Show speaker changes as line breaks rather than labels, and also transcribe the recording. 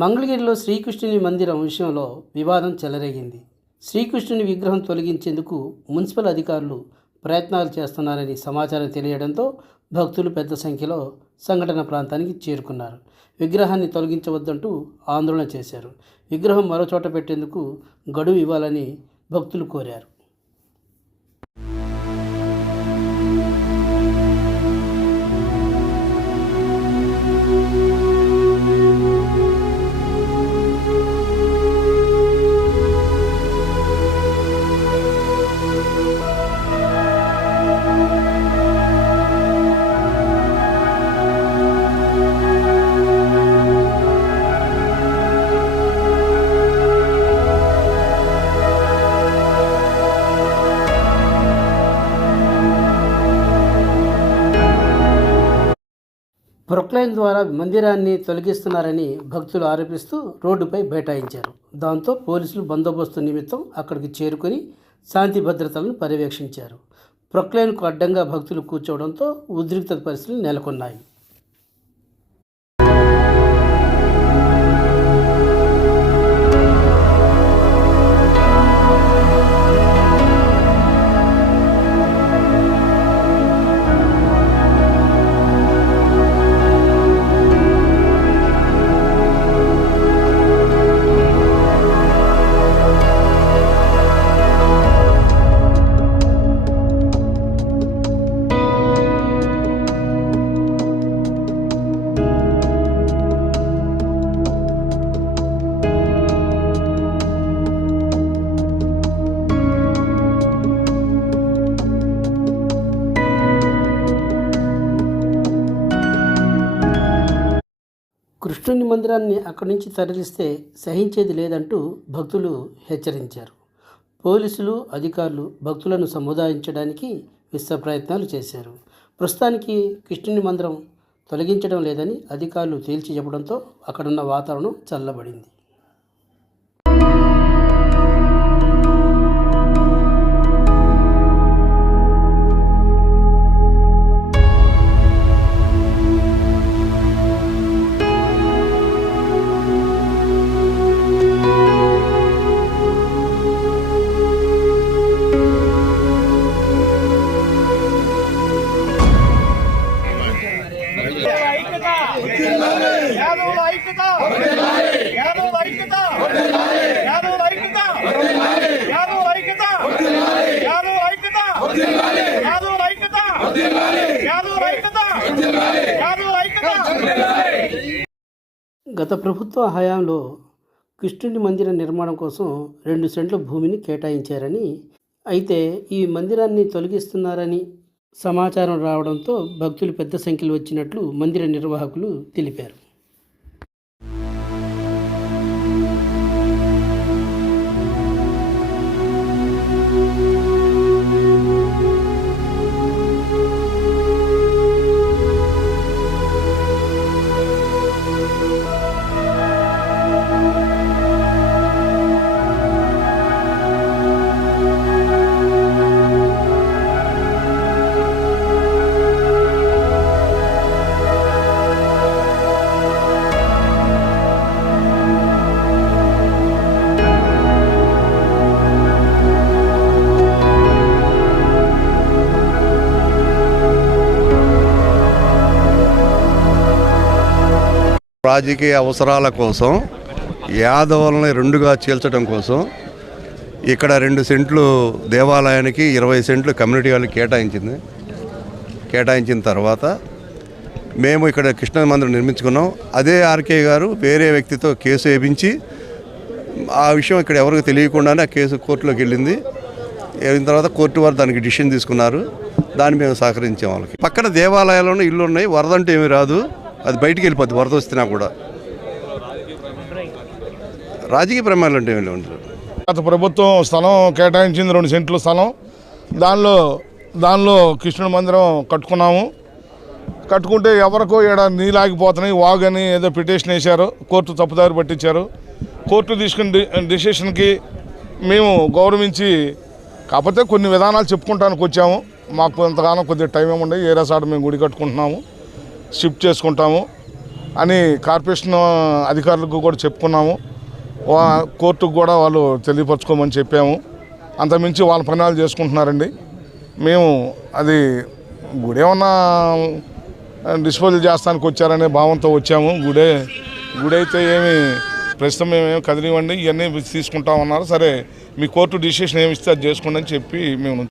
మంగళగిరిలో శ్రీకృష్ణుని మందిరం విషయంలో వివాదం చెలరేగింది. శ్రీకృష్ణుని విగ్రహం తొలగించేందుకు మున్సిపల్ అధికారులు ప్రయత్నాలు చేస్తున్నారని సమాచారం తెలియడంతో భక్తులు పెద్ద సంఖ్యలో సంఘటన ప్రాంతానికి చేరుకున్నారు. విగ్రహాన్ని తొలగించవద్దంటూ ఆందోళన చేశారు. విగ్రహం మరో చోట పెట్టేందుకు గడువు ఇవ్వాలని భక్తులు కోరారు. ప్రొక్లైన్ ద్వారా మందిరాన్ని తొలగిస్తున్నారని భక్తులు ఆరోపిస్తూ రోడ్డుపై బైఠాయించారు. దాంతో పోలీసులు బందోబస్తు నిమిత్తం అక్కడికి చేరుకొని శాంతి భద్రతలను పర్యవేక్షించారు. ప్రొక్లైన్కు అడ్డంగా భక్తులు కూర్చోవడంతో ఉద్రిక్త పరిస్థితులు నెలకొన్నాయి. కృష్ణుని మందిరాన్ని అక్కడి నుంచి తరలిస్తే సహించేది లేదంటూ భక్తులు హెచ్చరించారు. పోలీసులు అధికారులు భక్తులను సముదాయించడానికి విశ్వ ప్రయత్నాలు చేశారు. ప్రస్తుతానికి కృష్ణుని మందిరం తొలగించడం లేదని అధికారులు తేల్చి చెప్పడంతో అక్కడున్న వాతావరణం చల్లబడింది. గత ప్రభుత్వ హయాంలో కృష్ణుని మందిర నిర్మాణం కోసం రెండు సెంట్ల భూమిని కేటాయించారని అయితే ఈ మందిరాన్ని తొలగిస్తున్నారని సమాచారం రావడంతో భక్తులు పెద్ద సంఖ్యలో వచ్చినట్లు మందిర నిర్వాహకులు తెలిపారు.
రాజకీయ అవసరాల కోసం యాదవులని రెండుగా చీల్చడం కోసం ఇక్కడ రెండు సెంట్లు దేవాలయానికి ఇరవై సెంట్లు కమ్యూనిటీ వాళ్ళకి కేటాయించింది. కేటాయించిన తర్వాత మేము ఇక్కడ కృష్ణ మందిరం నిర్మించుకున్నాం. అదే ఆర్కే గారు వేరే వ్యక్తితో కేసు వేయించి ఆ విషయం ఇక్కడ ఎవరికి తెలియకుండానే ఆ కేసు కోర్టులోకి వెళ్ళింది. వెళ్ళిన తర్వాత కోర్టు వారు దానికి డిసిషన్ తీసుకున్నారు. దాన్ని మేము సహకరించాం వాళ్ళకి. పక్కన దేవాలయాల్లోనే ఇల్లు ఉన్నాయి వరదంటే ఏమీ రాదు. అది బయటికి వెళ్ళిపోద్ది వరద వస్తున్నా కూడా. రాజకీయ ప్రమాణాలు అంటే ఏమీ ఉండదు
గత ప్రభుత్వం స్థలం కేటాయించింది రెండు సెంట్లు స్థలం. దానిలో దానిలో కృష్ణుడి మందిరం కట్టుకున్నాము. కట్టుకుంటే ఎవరికో ఈడ నీళ్ళు ఆగిపోతున్నాయి వాగని ఏదో పిటిషన్ వేశారు కోర్టు తప్పుదారి పట్టించారు. కోర్టు తీసుకున్న డిసిషన్కి మేము గౌరవించి కాకపోతే కొన్ని విధానాలు చెప్పుకుంటానికి వచ్చాము. మాకు ఇంతగానో కొద్దిగా టైం ఏముండే ఏ రసాడు మేము గుడి కట్టుకుంటున్నాము. షిఫ్ట్ చేసుకుంటాము అని కార్పొరేషన్ అధికారులకు కూడా చెప్పుకున్నాము. వా- కోర్టుకు కూడా వాళ్ళు తెలియపరచుకోమని చెప్పాము. అంతమించి వాళ్ళ పనాలు చేసుకుంటున్నారండి. మేము అది గుడేమన్నా డిస్పోజల్ చేస్తానికి వచ్చారనే భావంతో వచ్చాము. గుడే గుడైతే ఏమి ప్రస్తుతం మేమేమి కదిలివ్వండి ఇవన్నీ తీసుకుంటా ఉన్నారు సరే మీ కోర్టు డిసిషన్ ఏమి ఇస్తే అది చేసుకోండి అని చెప్పి మేము